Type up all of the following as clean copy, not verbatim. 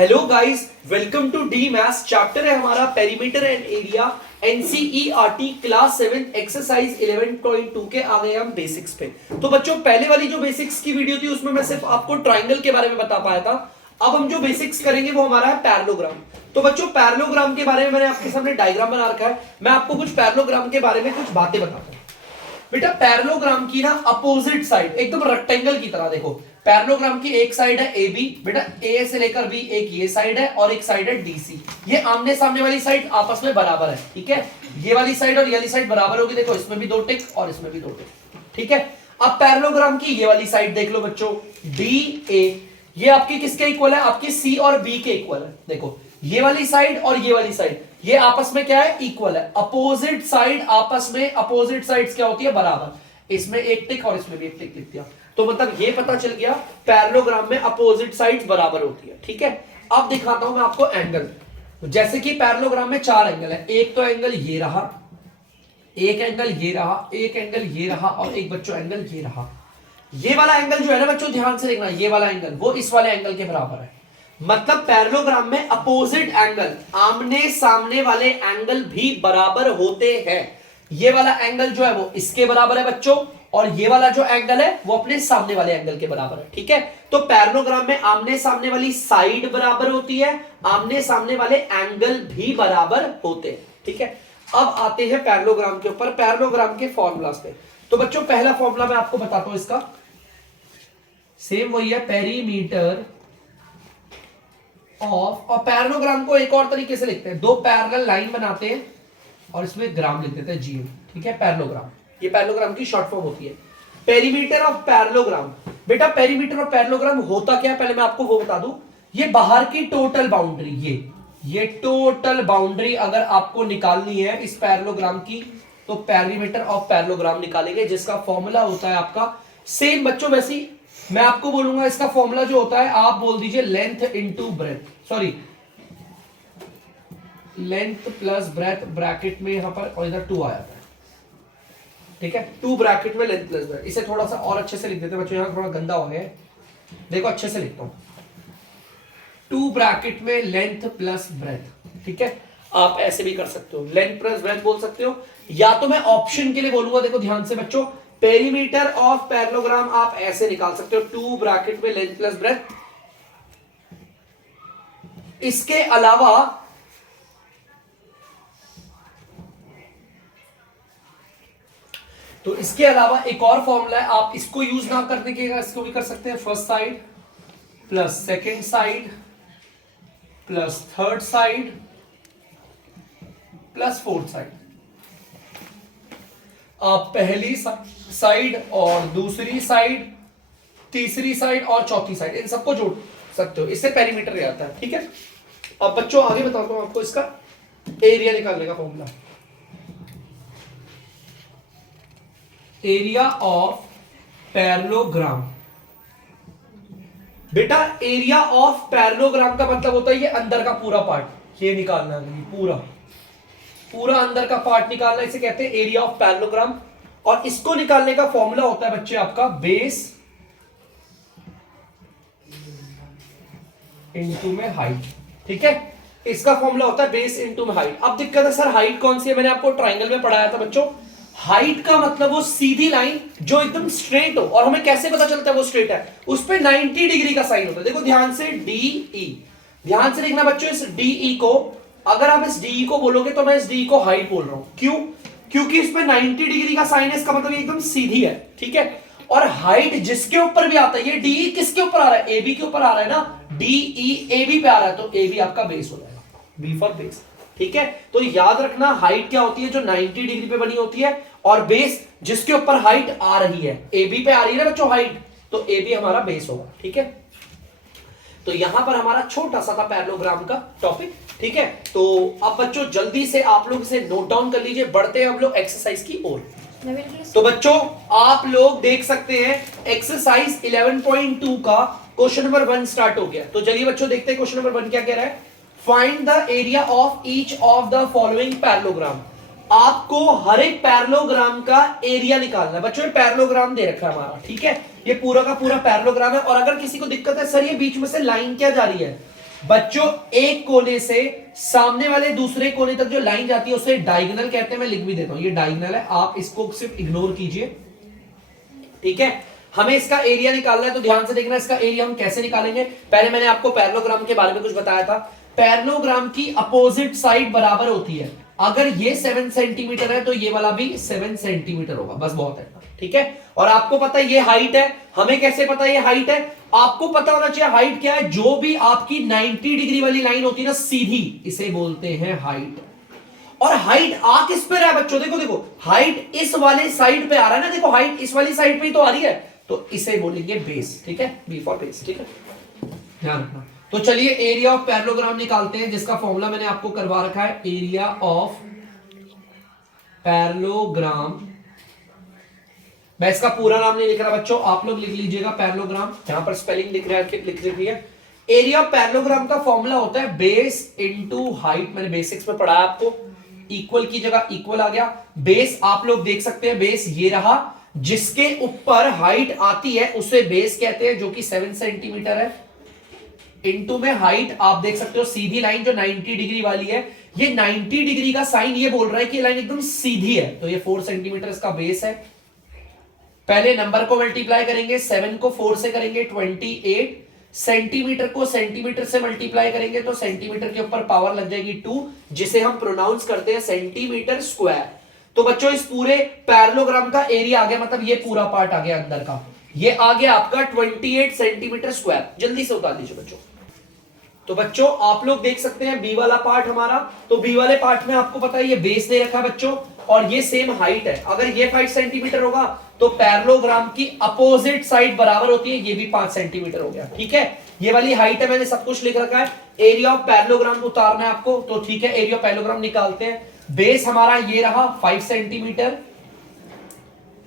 Hello guys, welcome to the maths. Chapter है हमारा perimeter and area, NCERT class 7 exercise 11.2 के आ गए हम बेसिक्स पे। तो बच्चों, पहले वाली जो बेसिक्स की वीडियो थी उसमें मैं सिर्फ आपको ट्राइंगल के बारे में बता पाया था। अब हम जो बेसिक्स करेंगे वो हमारा है पैरेललोग्राम। तो बच्चों, पैरेललोग्राम के बारे में मैंने आपके सामने डायग्राम बना रखा है। मैं आपको कुछ पैरेललोग्राम के बारे में कुछ बातें बताता हूं। बेटा, पैरेललोग्राम की ना अपोजिट साइड एकदम रेक्टेंगल की तरह देखो। पैरेललोग्राम की एक साइड है ए बी, बेटा ए से लेकर बी, एक ये साइड है और एक साइड है डी सी। ये आमने सामने वाली साइड आपस में बराबर है, ठीक है। ये वाली साइड और ये वाली साइड बराबर होगी, देखो इसमें भी दो टिक और इसमें भी दो टिक, ठीक है। अब पैरेललोग्राम की ये वाली साइड देख लो बच्चों, डी ए, ये आपकी किसके इक्वल है? आपकी सी और बी के इक्वल है। देखो ये वाली साइड और ये वाली साइड ये आपस में क्या है? इक्वल है। अपोजिट साइड आपस में, अपोजिट साइड्स क्या होती है? बराबर। इसमें एक टिक और इसमें भी एक टिक लिख दिया, तो मतलब ये पता चल गया पैरेललोग्राम में अपोजिट साइड्स बराबर होती है, ठीक है। अब दिखाता हूं मैं आपको एंगल। जैसे कि पैरेललोग्राम में चार एंगल है। एक तो एंगल ये रहा, एक एंगल ये रहा, एक एंगल ये रहा और एक बच्चों एंगल ये रहा। ये वाला एंगल जो है ना बच्चों, ध्यान से देखना, ये वाला एंगल वो इस वाले एंगल के बराबर है। मतलब पैरेललोग्राम में अपोजिट एंगल, आमने सामने वाले एंगल भी बराबर होते हैं। ये वाला एंगल जो है वो इसके बराबर है बच्चों, और ये वाला जो एंगल है वो अपने सामने वाले एंगल के बराबर है, ठीक है। तो पैरेललोग्राम में आमने सामने वाली साइड बराबर होती है, आमने सामने वाले एंगल भी बराबर होते हैं, ठीक है। अब आते हैं पैरेललोग्राम के ऊपर, पैरेललोग्राम के फॉर्मूलाज पे। तो बच्चों, पहला फॉर्मूला मैं आपको बताता हूं इसका, सेम वही है, पेरीमीटर ऑफ। और पैरेललोग्राम को एक और तरीके से लिखते हैं, दो पैरेलल लाइन बनाते हैं और इसमें ग्राम लिख देते हैं जीएम, ठीक है। पैरेललोग्राम, ये पैरेललोग्राम की शॉर्ट फॉर्म होती है, पेरीमीटर ऑफ पैरेललोग्राम। बेटा, पेरीमीटर ऑफ पैरेललोग्राम होता क्या है पहले मैं आपको वो बता दूं। ये बाहर की टोटल बाउंड्री, ये टोटल बाउंड्री अगर आपको निकालनी है इस पैरेललोग्राम की, तो पेरीमीटर ऑफ पैरेललोग्राम निकालेंगे, जिसका फॉर्मूला होता है आपका सेम बच्चों वैसी मैं आपको बोलूंगा। इसका फॉर्मूला जो होता है आप बोल दीजिए length into breadth, sorry length plus breadth, bracket में यहां पर और इधर 2 आ जाता है, ठीक है। 2 ब्रैकेट में लेंथ प्लस ब्रेथ। इसे थोड़ा सा और अच्छे से लिख देते हैं बच्चों, यहां थोड़ा गंदा हो गया है, देखो अच्छे से लिखता हूं, 2 ब्रैकेट में लेंथ प्लस ब्रेथ, ठीक है। आप ऐसे भी कर सकते हो, लेंथ प्लस ब्रेथ बोल सकते हो, या तो मैं ऑप्शन के लिए बोलूंगा। देखो ध्यान से बच्चों, पेरीमीटर ऑफ पैरेललोग्राम आप ऐसे निकाल सकते हो, 2 ब्रैकेट में लेंथ प्लस ब्रेथ। इसके अलावा एक और फॉर्मूला है, आप इसको यूज ना करने के इसको भी कर सकते हैं, first side plus second side plus third side plus fourth side. आप पहली साइड और दूसरी साइड, तीसरी साइड और चौथी साइड, इन सबको जोड़ सकते हो, इससे पेरीमीटर आता है, ठीक है। अब बच्चों आगे बताता हूं आपको इसका एरिया निकालने का फॉर्मूला। Area of parallelogram. बेटा, एरिया ऑफ पैरेललोग्राम का मतलब होता है ये अंदर का पूरा पार्ट, ये निकालना है, पूरा अंदर का पार्ट निकालना, इसे कहते हैं एरिया ऑफ पैरेललोग्राम। और इसको निकालने का फॉर्मूला होता है बच्चे आपका बेस इनटू में हाइट, ठीक है। इसका फॉर्मूला होता है बेस इनटू में हाइट। अब दिक्कत है सर हाइट कौन सी है? मैंने आपको ट्राइंगल में पढ़ाया था बच्चों, हाइट का मतलब वो सीधी लाइन जो एकदम स्ट्रेट हो, और हमें कैसे पता चलता है वो स्ट्रेट है? उस पे 90 डिग्री का साइन होता है। देखो ध्यान से, डीई, ध्यान से देखना बच्चों, इस डीई को अगर आप इस डीई को बोलोगे तो मैं इस डीई को हाइट बोल रहा हूं, क्यों? क्योंकि इस पे 90 डिग्री का साइन है, इसका मतलब एकदम सीधी है, ठीक है। और हाइट जिसके ऊपर भी आता है, ये डीई किसके ऊपर आ रहा है? एबी के ऊपर आ रहा है ना, डीई एबी पे आ रहा है, तो एबी आपका बेस हो जाएगा, बी फॉर बेस, ठीक है। तो याद रखना हाइट क्या होती है? जो 90 डिग्री पे बनी होती है, और बेस जिसके ऊपर हाइट आ रही है, एबी पे आ रही है ना बच्चों हाइट, तो एबी हमारा बेस होगा, ठीक है। तो यहां पर हमारा छोटा सा था पैरेललोग्राम का टॉपिक, ठीक है। तो अब बच्चों जल्दी से आप लोग इसे नोट डाउन कर लीजिए, बढ़ते हैं हम लोग एक्सरसाइज की ओर। तो बच्चों आप लोग देख सकते हैं एक्सरसाइज 11.2 का क्वेश्चन नंबर 1 स्टार्ट हो गया। तो चलिए बच्चों देखते हैं क्वेश्चन नंबर 1 क्या कह रहा है। Find the area of each of the following parallelogram. आपको हर एक पैरेललोग्राम का एरिया निकालना है बच्चों। पैरेललोग्राम दे रखा है हमारा, ठीक है, ये पूरा का पूरा पैरेललोग्राम है। और अगर किसी को दिक्कत है सर ये बीच में से लाइन क्या जा रही है, बच्चों एक कोने से सामने वाले दूसरे कोने तक जो लाइन जाती है उसे डायगोनल कहते हैं। मैं लिख भी देता हूं, ये डायगोनल है, आप इसको सिर्फ इग्नोर कीजिए, ठीक है। हमें इसका एरिया निकालना है, तो ध्यान से देखना इसका एरिया हम कैसे निकालेंगे। पहले मैंने आपको पैरेललोग्राम के बारे में कुछ बताया था। पैरेललोग्राम की अपोजिट साइड बराबर होती है। अगर ये 7 सेंटीमीटर है तो ये वाला भी 7 सेंटीमीटर होगा, बस बहुत है, ठीक है। और आपको पता है ये हाइट है, हमें कैसे पता है ये हाइट है? आपको पता होना चाहिए हाइट क्या है। जो भी आपकी 90 डिग्री वाली लाइन होती है ना सीधी, इसे बोलते हैं हाइट। और हाइट आ किस पे रहा है बच्चों? देखो देखो, हाइट इस वाले साइड पे आ रहा है ना, देखो हाइट इस वाली साइड पे ही तो आ रही है, तो इसे बोलेंगे बेस, ठीक है, बी फॉर बेस, ठीक है, ध्यान रखना। तो चलिए एरिया ऑफ पैरेललोग्राम निकालते हैं, जिसका फॉर्मूला मैंने आपको करवा रखा है। एरिया ऑफ पैरेललोग्राम, मैं इसका पूरा नाम नहीं लिख रहा बच्चों, आप लोग लिख लीजिएगा पैरेललोग्राम, यहां पर स्पेलिंग लिख रही है। एरिया ऑफ पैरेललोग्राम का फॉर्मूला होता है बेस इनटू हाइट। मैंने बेसिक्स में पढ़ा है आपको, इक्वल की जगह इक्वल आ गया। बेस आप लोग देख सकते हैं, बेस ये रहा, जिसके ऊपर हाइट आती है उसे बेस कहते हैं, जो कि 7 सेंटीमीटर है। इनटू में हाइट आप देख सकते हो, सीधी लाइन जो 90 डिग्री वाली है, ये 90 डिग्री का साइन ये बोल रहा है कि ये लाइन एकदम सीधी है, तो ये 4 सेंटीमीटर इसका बेस है। पहले नंबर को मल्टीप्लाई करेंगे, 7 को 4 से करेंगे 28, सेंटीमीटर को सेंटीमीटर से मल्टीप्लाई करेंगे तो सेंटीमीटर के ऊपर पावर लग जाएगी 2, जिसे हम प्रोनाउंस करते हैं सेंटीमीटर स्क्वायर। तो बच्चों इस पूरे पैरेललोग्राम का एरिया आ गया, मतलब ये पूरा पार्ट आ गया अंदर का, ये आ गया आपका 28 सेंटीमीटर स्क्वायर। जल्दी से उतार लीजिए बच्चों। तो बच्चों आप लोग देख सकते हैं बी वाला पार्ट हमारा, तो बी वाले पार्ट में आपको पता है ये बेस दे रखा है बच्चों, और ये सेम हाइट है। अगर ये 5 सेंटीमीटर होगा तो पैरेललोग्राम की अपोजिट साइड बराबर होती है, ये भी 5 सेंटीमीटर हो गया, ठीक है। ये वाली हाइट है, मैंने सब कुछ लिख रखा है। एरिया ऑफ पैरेललोग्राम उतारना है आपको, तो ठीक है, एरिया ऑफ पैरेललोग्राम निकालते हैं। बेस हमारा ये रहा 5 सेंटीमीटर,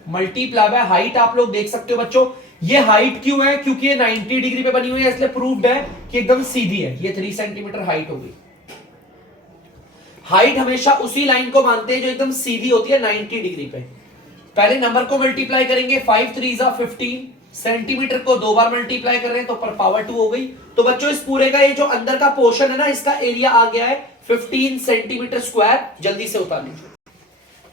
मल्टीप्लाई बाय हाइट। आप लोग देख सकते हो बच्चों, ये हाइट क्यों है? क्योंकि ये 90 डिग्री पे बनी हुई है, इसलिए प्रूव्ड है कि एकदम सीधी है। ये 3 सेंटीमीटर हाइट होगी। हाइट हमेशा उसी लाइन को मानते हैं जो एकदम सीधी होती है 90 डिग्री पे। पहले नंबर को मल्टीप्लाई करेंगे, 5 3 15, सेंटीमीटर को 2 बार मल्टीप्लाई कर रहे हैं तो पर पावर 2 हो गई। तो बच्चों इस पूरे का ये जो अंदर का पोर्शन है ना, इसका एरिया आ गया है 15 सेंटीमीटर स्क्वायर। जल्दी से उतार लीजिए।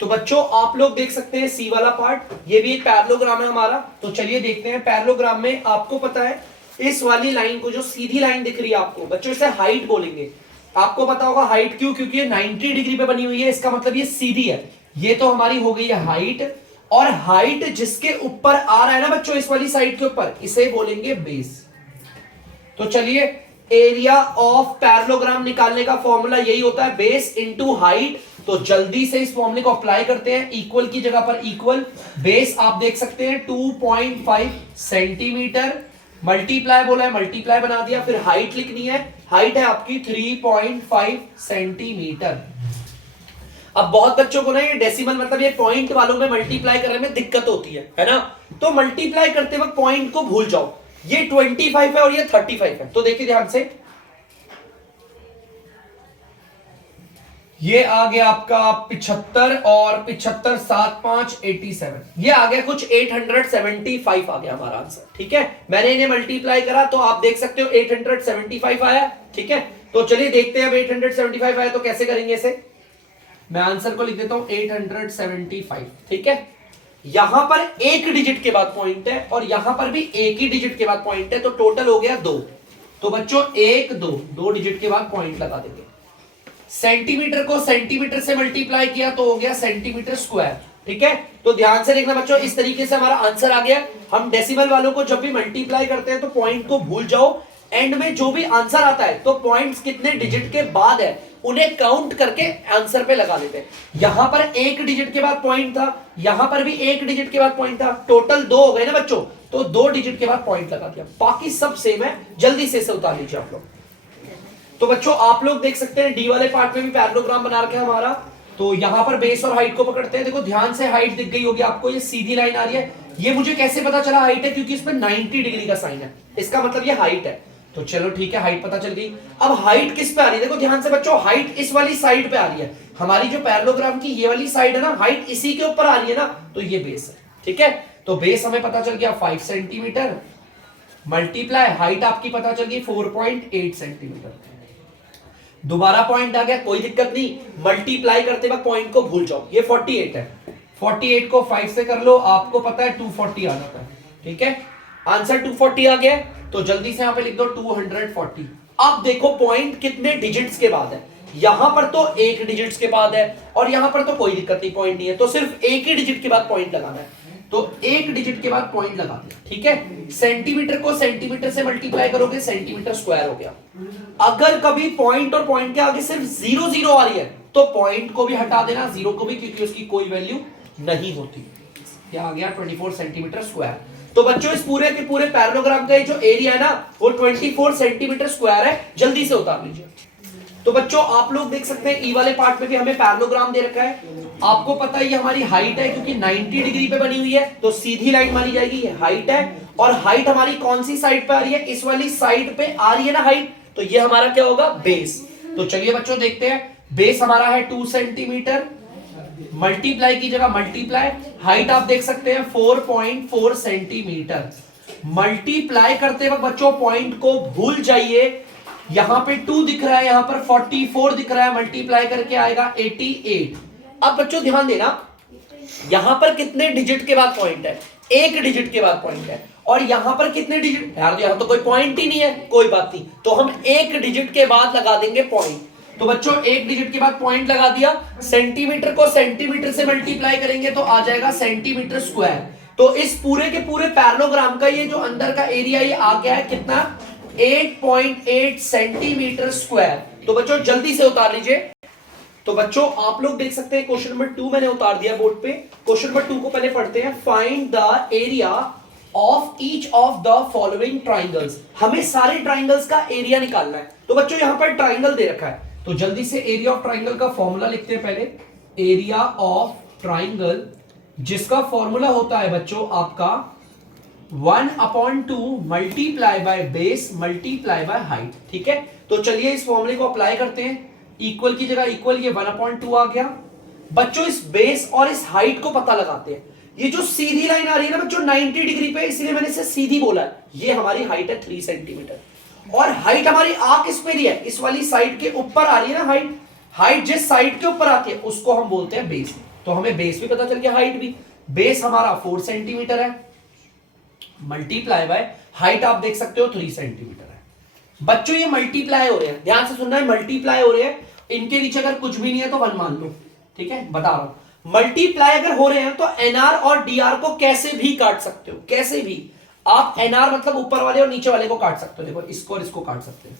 तो बच्चों आप लोग देख सकते हैं सी वाला पार्ट, ये भी एक पैरेललोग्राम है हमारा। तो चलिए देखते हैं पैरेललोग्राम में आपको पता है इस वाली लाइन को, जो सीधी लाइन दिख रही है आपको बच्चों, इसे हाइट बोलेंगे। आपको पता होगा हाइट क्यों? क्योंकि ये 90 डिग्री पे बनी हुई है, इसका मतलब ये सीधी है। ये तो हमारी हो गई है हाइट, और हाइट जिसके ऊपर आ रहा है ना बच्चों, इस वाली साइड के ऊपर, इसे बोलेंगे बेस। तो चलिए एरिया ऑफ पैरेललोग्राम निकालने का फॉर्मूला यही होता है, बेस इनटू हाइट। तो जल्दी से इस फॉर्मूले को अप्लाई करते हैं, इक्वल की जगह पर इक्वल। बेस आप देख सकते हैं 2.5 सेंटीमीटर, मल्टीप्लाई बोला है, मल्टीप्लाई बना दिया। फिर हाइट लिखनी है, हाइट है आपकी 3.5 सेंटीमीटर। अब बहुत बच्चों को ना ये डेसिमल मतलब ये पॉइंट वालों में मल्टीप्लाई करने में दिक्कत होती है ना, तो मल्टीप्लाई करते वक्त पॉइंट को भूल जाओ। ये 25 है और ये 35 है, तो देखिए ध्यान से, ये आ गया आपका 75 और 75 7 5 87, ये आ गया कुछ 875 आ गया हमारा आंसर, ठीक है। मैंने इन्हें मल्टीप्लाई करा तो आप देख सकते हो 875 आया, ठीक है। तो चलिए देखते हैं अब 875 आया तो कैसे करेंगे इसे। मैं आंसर को लिख देता हूं 875, ठीक है। यहां पर एक डिजिट के बाद पॉइंट है और यहां पर भी एक ही डिजिट के बाद पॉइंट है, तो टोटल हो गया 2। तो बच्चों 1 2 डिजिट के बाद पॉइंट लगा देंगे। सेंटीमीटर को सेंटीमीटर से मल्टीप्लाई किया तो हो गया सेंटीमीटर स्क्वायर, ठीक है। तो ध्यान से देखना बच्चों, इस तरीके से हमारा आंसर आ गया। हम डेसिमल वालों को जब भी मल्टीप्लाई करते हैं तो पॉइंट को भूल जाओ, एंड में जो भी आंसर आता है तो पॉइंट्स कितने डिजिट के बाद है उन्हें काउंट करके आंसर पे लगा देते हैं। यहां पर एक डिजिट के बाद पॉइंट था, यहां पर भी एक डिजिट के बाद पॉइंट था, टोटल 2 हो गए ना बच्चों, तो 2 डिजिट के बाद पॉइंट लगा दिया, बाकी सब सेम है। जल्दी से इसे उतार लीजिए आप लोग। तो बच्चों आप लोग देख सकते हैं डी वाले पार्ट में भी पैरेललोग्राम बना रखा है हमारा। तो यहां पर बेस और हाइट को पकड़ते हैं। देखो ध्यान से, हाइट दिख गई होगी आपको, ये सीधी लाइन आ रही है। ये मुझे कैसे पता चला हाइट है? क्योंकि इसमें 90 डिग्री का साइन है, इसका मतलब ये हाइट है। तो चलो ठीक है, हाइट पता चल गई। अब हाइट किस पे आ रही है? देखो ध्यान से बच्चों, हाइट इस वाली साइड पे आ रही है। हमारी जो पैरेललोग्राम की ये वाली साइड है ना, हाइट इसी के ऊपर आ रही है ना, तो ये बेस है, ठीक है। तो बेस हमें पता चल गया 5 सेंटीमीटर, मल्टीप्लाई हाइट आपकी पता चल गई 4.8 सेंटीमीटर। दोबारा पॉइंट आ गया, कोई दिक्कत नहीं, मल्टीप्लाई करते वक्त पॉइंट को भूल जाओ, ये 48 है, 48 को 5 से कर लो, आपको पता है 240 आ जाता है। ठीक है, आंसर 240 आ गया, तो जल्दी से यहां पे लिख दो 240। अब देखो पॉइंट कितने डिजिट्स के बाद है, यहां पर तो एक डिजिट्स के बाद है और यहां पर तो कोई दिक्कत नहीं, पॉइंट नहीं है, तो सिर्फ एक ही डिजिट के बाद पॉइंट लगाना है, तो एक डिजिट के बाद पॉइंट लगा दिया। ठीक है, सेंटीमीटर को सेंटीमीटर से मल्टीप्लाई करोगे, सेंटीमीटर स्क्वायर हो गया। अगर कभी पॉइंट और पॉइंट के आगे सिर्फ 0 0 आ रही है तो पॉइंट को भी हटा देना, 0 को भी, क्योंकि उसकी कोई वैल्यू नहीं होती। क्या आ गया 24 सेंटीमीटर स्क्वायर। तो बच्चों इस पूरे के पूरे पैरेललोग्राम का जो एरिया है ना वो 24 सेंटीमीटर स्क्वायर है, जल्दी से उतार लीजिए। तो बच्चों आप लोग देख सकते हैं ई वाले पार्ट में भी हमें पैरेललोग्राम दे रखा है, आपको पता है ये हमारी हाइट है, क्योंकि 90 डिग्री पे बनी हुई है तो सीधी लाइन मानी जाएगी, ये हाइट है। और हाइट हमारी कौन सी साइड पे आ रही है, इस वाली साइड पे आ रही है ना हाइट, तो ये हमारा क्या होगा, बेस। तो चलिए बच्चों देखते हैं, बेस हमारा है 2 सेंटीमीटर, मल्टीप्लाई की जगह मल्टीप्लाई, हाइट आप देख सकते हैं 4.4 सेंटीमीटर। मल्टीप्लाई करते वक्त बच्चों पॉइंट को भूल जाइए, यहां पे 2 दिख रहा है, यहां पर 44 दिख रहा है, मल्टीप्लाई करके आएगा 88। अब बच्चों ध्यान देना, यहां पर कितने डिजिट के बाद पॉइंट है, एक डिजिट के बाद पॉइंट है, और यहां पर कितने डिजिट, यार यहां तो कोई पॉइंट ही नहीं है, कोई बात नहीं, तो हम एक डिजिट के बाद लगा देंगे पॉइंट। तो बच्चों एक डिजिट के बाद पॉइंट लगा दिया, सेंटीमीटर को सेंटीमीटर से मल्टीप्लाई करेंगे तो आ जाएगा सेंटीमीटर स्क्वायर। तो इस पूरे के पूरे पैरेललोग्राम का ये जो अंदर का एरिया ये आ गया है कितना, 8.8 सेंटीमीटर स्क्वायर। तो बच्चों जल्दी से उतार लीजिए। तो बच्चों आप लोग देख सकते हैं क्वेश्चन नंबर 2 मैंने उतार दिया बोर्ड पे। क्वेश्चन नंबर 2 को पहले पढ़ते हैं। Find the area of each of the following triangles. हमें सारे ट्राइंगल्स का एरिया निकालना है। तो बच्चों यहां पर ट्राइंगल दे रखा है, तो जल्दी से एरिया ऑफ ट्राइंगल का फॉर्मूला लिखते हैं पहले। एरिया ऑफ ट्राइंगल जिसका फॉर्मूला होता है बच्चों आपका 1/2 multiply by base multiply by height. ठीक है, तो चलिए इस फॉर्मूले को अप्लाई करते हैं। इक्वल की जगह इक्वल, ये 1/2 आ गया। बच्चों इस बेस और इस हाइट को पता लगाते हैं। ये जो सीधी लाइन आ रही है ना बच्चों 90 डिग्री पे, इसलिए मैंने इसे सीधी बोला है। ये हमारी हाइट है 3 सेंटीमीटर, और हाइट हमारी आ किस पे रही है, इस वाली साइड के ऊपर आ रही है ना हाइट। हाइट जिस साइड के ऊपर आती है उसको हम बोलते हैं बेस। तो हमें बेस भी पता चल गया, हाइट भी। बेस हमारा 4 सेंटीमीटर है, मल्टीप्लाई बाय हाइट आप देख सकते हो 3 सेंटीमीटर है। बच्चों ये मल्टीप्लाई हो रहे हैं, ध्यान से सुनना है, मल्टीप्लाई हो रहे हैं। इनके नीचे अगर कुछ भी नहीं है तो 1 मान लो। ठीक है, बता रहा हूं, मल्टीप्लाई अगर हो रहे हैं तो एनआर और डीआर को कैसे भी काट सकते हो, कैसे भी। आप एनआर मतलब ऊपर वाले और नीचे वाले को काट सकते हो, देखो इसको और इसको काट सकते हो।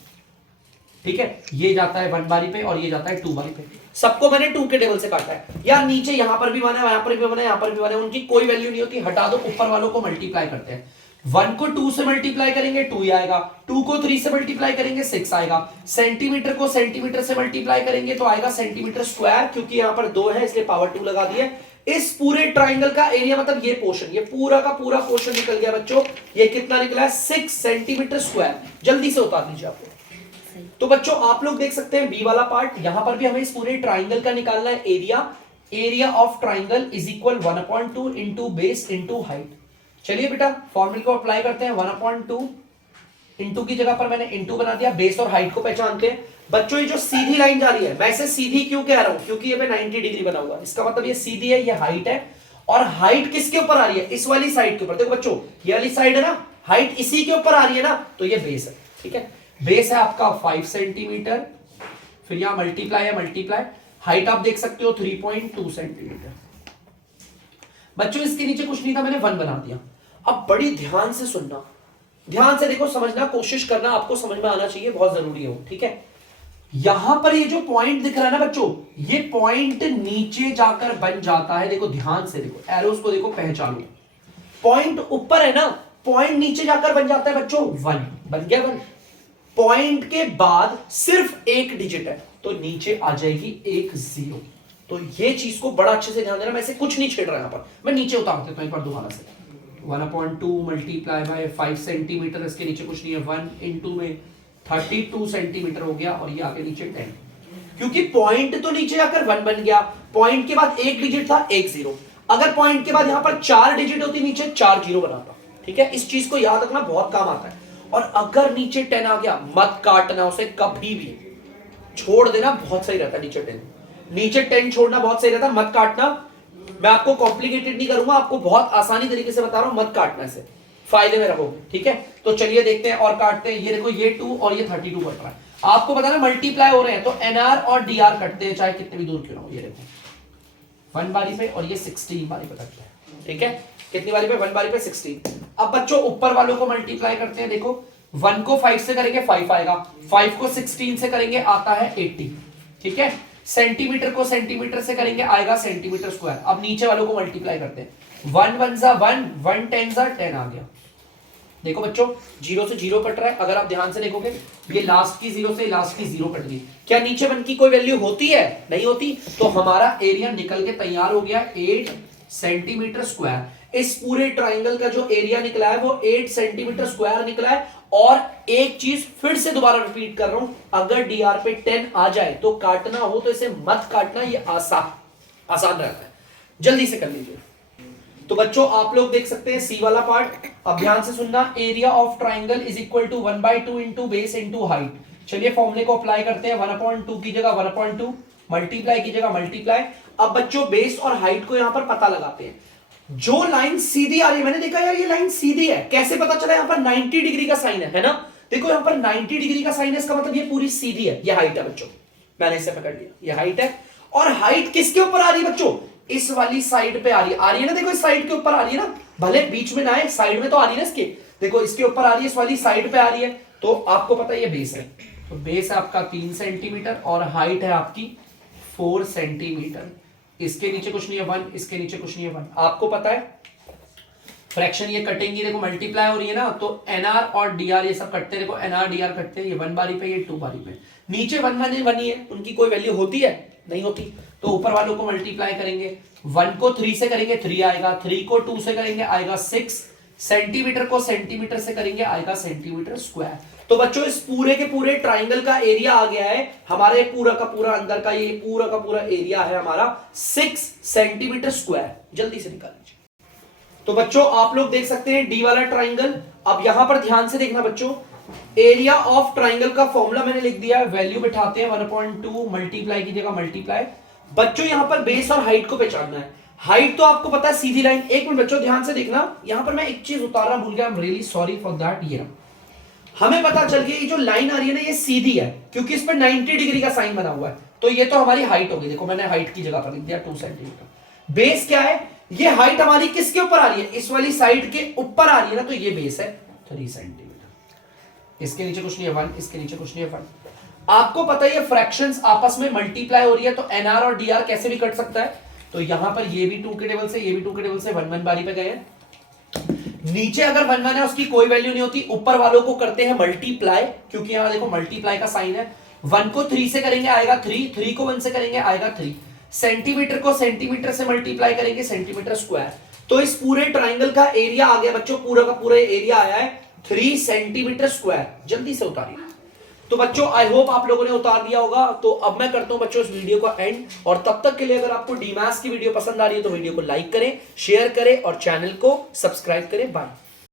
ठीक है, ये जाता है 1 बारी पे और ये जाता है 2 बारी पे। सबको मैंने 2 के टेबल से काटा है। यार नीचे यहां पर भी 1 है, यहां पर भी 1 है, यहां पर भी 1 है, उनकी कोई वैल्यू नहीं होती, हटा दो। ऊपर वालों को मल्टीप्लाई करते हैं। 1 को 2 से मल्टीप्लाई करेंगे 2 ही आएगा, 2 को 3 से मल्टीप्लाई करेंगे 6 आएगा, सेंटीमीटर को सेंटीमीटर से मल्टीप्लाई करेंगे तो आएगा सेंटीमीटर स्क्वायर, क्योंकि यहां पर 2 है इसलिए पावर 2 लगा दिए। इस पूरे ट्राइंगल का एरिया मतलब ये पोर्शन, ये पूरा का पूरा पोर्शन निकल गया बच्चों। ये कितना निकला है, 6 सेंटीमीटर स्क्वायर। जल्दी से उतार लीजिए आपको। तो बच्चों आप लोग देख सकते हैं बी वाला पार्ट, यहां पर भी हमें इस पूरे ट्राइंगल का निकालना है area. Area of triangle is equal 1/2 into base into height. चलिए बेटा फॉर्मूले को अप्लाई करते हैं। 1/2 इंटू की जगह पर मैंने इंटू बना दिया, बेस और हाइट को पहचानते हैं। बच्चों ये जो सीधी लाइन जा रही है, मैं इसे सीधी क्यों कह रहा हूं, क्योंकि ये पे 90 डिग्री बना हुआ है, इसका मतलब ये सीधी है, ये हाइट है। और हाइट किसके ऊपर आ रही है, इस वाली साइड के ऊपर। देखो बच्चों ये वाली साइड है ना, हाइट इसी के ऊपर आ रही है ना, तो ये बेस है। ठीक है, बेस है आपका 5 सेंटीमीटर, फिर यहां मल्टीप्लाई है मल्टीप्लाई, हाइट आप देख सकते हो 3.2 सेंटीमीटर। बच्चों इसके नीचे कुछ नहीं था, मैंने 1 बना दिया। अब बड़ी ध्यान से सुनना, ध्यान से देखो, समझना कोशिश करना, आपको समझ में आना चाहिए, बहुत जरूरी है वो। ठीक है, यहां पर ये जो पॉइंट दिख रहा है ना बच्चों, ये पॉइंट नीचे जाकर बन जाता है। देखो ध्यान से देखो, एरोस को देखो, पहचानो। पॉइंट ऊपर है ना, पॉइंट नीचे जाकर बन जाता है बच्चों 1, बन गया 1। पॉइंट के बाद सिर्फ एक डिजिट है तो नीचे आ जाएगी एक 0। तो ये चीज को बड़ा अच्छे से ध्यान देना, मैं ऐसे कुछ नहीं छेड़ रहा यहां पर, मैं नीचे उतार देता हूं एक बार दोबारा से। 1/2 मल्टीप्लाई बाय 5 सेंटीमीटर, इसके नीचे कुछ नहीं है, 1 इंटू में 32 सेंटीमीटर हो गया, और ये आगे नीचे 10, क्योंकि पॉइंट तो नीचे जाकर 1 बन गया। पॉइंट के बाद एक डिजिट था, एक 0। अगर पॉइंट के बाद यहां पर 4 डिजिट होती, नीचे 4 0 बनाता। ठीक है, इस चीज को याद रखना, बहुत काम आता है। और अगर नीचे 10 आ गया मत काटना उसे कभी भी, छोड़ देना, बहुत सही रहता है नीचे 10। नीचे 10 छोड़ना बहुत सही रहता है, मत काटना। मैं आपको कॉम्प्लिकेटेड नहीं करूंगा, आपको बहुत आसानी तरीके से बता रहा हूं, मत काटना इसे, फायदे में रहोगे। ठीक है, तो चलिए देखते हैं और काटते हैं। ये देखो ये 2 और ये 32 कट रहा है, आपको पता ना मल्टीप्लाई हो रहे हैं, तो एनआर और डीआर कटते हैं चाहे कितने भी दूर क्यों ना हो। ये देखो 1 बारी पे और ये 16 बारी पे कटता है। ठीक है, कितनी बारी पे? 1 बारी पे 16। अब बच्चों ऊपर वालों को मल्टीप्लाई करते हैं। देखो 1 को 5 से करेंगे 5 आएगा, 5 को 16 से करेंगे आता है 80। ठीक है, सेंटीमीटर को सेंटीमीटर से करेंगे आएगा सेंटीमीटर स्क्वायर। अब नीचे वालों को मल्टीप्लाई करते हैं, 1 1 जा 1, 1 10 जा 10 आ गया। देखो बच्चों 0 से 0 कट रहा है, अगर आप ध्यान से देखोगे ये लास्ट की 0 से लास्ट की 0 कट गई। क्या नीचे 1 की कोई वैल्यू होती है? नहीं होती। तो हमारा एरिया निकल के तैयार हो गया 8 सेंटीमीटर स्क्वायर। इस पूरे ट्राइंगल का जो एरिया निकला है वो 8 सेंटीमीटर स्क्वायर निकला है। और एक चीज फिर से दोबारा रिपीट कर रहा हूं, अगर डीआर पे 10 आ जाए तो काटना हो तो इसे मत काटना, ये आसान रहता है, जल्दी से कर लीजिए। तो बच्चों आप लोग देख सकते हैं सी वाला पार्ट, अब ध्यान से सुनना, area of triangle is equal to 1/2 into base into height. चलिए फॉर्मूले को अप्लाई करते हैं, 1/2 की जगह 1/2, मल्टीप्लाई की जगह मल्टीप्लाई। अब बच्चों बेस और हाइट को यहां पर पता लगाते हैं। जो लाइन सीधी आ रही है, मैंने देखा यार ये लाइन सीधी है, कैसे पता चला? यहां पर 90 डिग्री का साइन है ना, देखो यहां पर 90 डिग्री का साइन है, इसका मतलब ये पूरी सीधी है। ये हाइट है बच्चों, मैंने इसे पकड़ लिया, ये हाइट है। और हाइट किसके ऊपर आ रही है बच्चों? इस वाली साइड पे आ रही है ना, देखो इस साइड के ऊपर आ रही है ना, भले बीच में ना आए, साइड में तो आ रही है ना इसके, देखो इसके ऊपर आ रही है, इस वाली साइड पे आ रही है। तो आपको पता है ये बेस है, तो बेस है आपका 3 सेंटीमीटर और हाइट है आपकी 4 सेंटीमीटर। इसके नीचे कुछ नहीं है 1, इसके नीचे कुछ नहीं है 1। आपको पता है फ्रैक्शन ये कटेंगी, देखो मल्टीप्लाई हो रही है ना, तो एनआर और डीआर ये सब कटते हैं, देखो एनआर डीआर कटते हैं, ये 1 बारी पे, ये 2 बारी पे। नीचे 1 ही है, उनकी कोई वैल्यू होती है? नहीं होती। तो ऊपर वालों को मल्टीप्लाई करेंगे, 1 को 3 से करेंगे 3 आएगा, 3 को 2 से करेंगे आएगा 6, सेंटीमीटर को सेंटीमीटर से करेंगे आएगा सेंटीमीटर स्क्वायर। तो बच्चों इस पूरे के पूरे ट्राइंगल का एरिया आ गया है हमारे पूरा का पूरा, अंदर का ये पूरा का पूरा एरिया है हमारा 6 सेंटीमीटर स्क्वायर। जल्दी से निकाल लीजिए। तो बच्चों आप लोग देख सकते हैं डी वाला ट्राइंगल। अब यहां पर ध्यान से देखना बच्चों, एरिया ऑफ ट्राइंगल का फॉर्मूला मैंने लिख दिया है, वैल्यू बिठाते हैं 1/2, मल्टीप्लाई की जगह मल्टीप्लाई। बच्चों यहां पर बेस और हाइट को पहचानना है। हाइट तो आपको पता है सीधी लाइन। एक मिनट बच्चों ध्यान से देखना, यहां पर मैं एक चीज उतारना भूल गया, I am really sorry for that. ये हमें पता चल गया ये जो लाइन आ रही है ना ये सीधी है, क्योंकि इस पर 90 डिग्री का साइन बना हुआ है। तो ये तो हमारी हाइट होगी, देखो मैंने हाइट की जगह पर लिख दिया 2 सेंटीमीटर। बेस क्या है? ये हाइट हमारी किसके ऊपर आ रही है? इस वाली साइड के ऊपर आ रही है ना, तो ये बेस है 3 सेंटीमीटर। इसके नीचे कुछ नहीं है 1, इसके नीचे कुछ नहीं है 1। आपको पता है ये फ्रैक्शंस आपस में मल्टीप्लाई हो रही है, तो एनआर और डीआर कैसे भी कट सकता है। तो यहां पर ये भी 2 के टेबल से, ये भी 2 के टेबल से 1 बारी पे गए। नीचे अगर 1 है उसकी कोई वैल्यू नहीं होती, ऊपर वालों को करते हैं मल्टीप्लाई, क्योंकि यहां देखो मल्टीप्लाई का साइन है। 1 को 3 से करेंगे आएगा 3, 3 को 1 से करेंगे आएगा 3, सेंटीमीटर को सेंटीमीटर से मल्टीप्लाई करेंगे सेंटीमीटर स्क्वायर। तो इस पूरे ट्राइंगल का एरिया आ गया बच्चों, पूरा का पूरा एरिया आया है 3 सेंटीमीटर स्क्वायर। जल्दी से उतारिए। तो बच्चों आई होप आप लोगों ने उतार दिया होगा। तो अब मैं करता हूं बच्चों इस वीडियो का एंड, और तब तक के लिए अगर आपको डीमैथ्स की वीडियो पसंद आ रही है तो वीडियो को लाइक करें, शेयर करें और चैनल को सब्सक्राइब करें। बाय।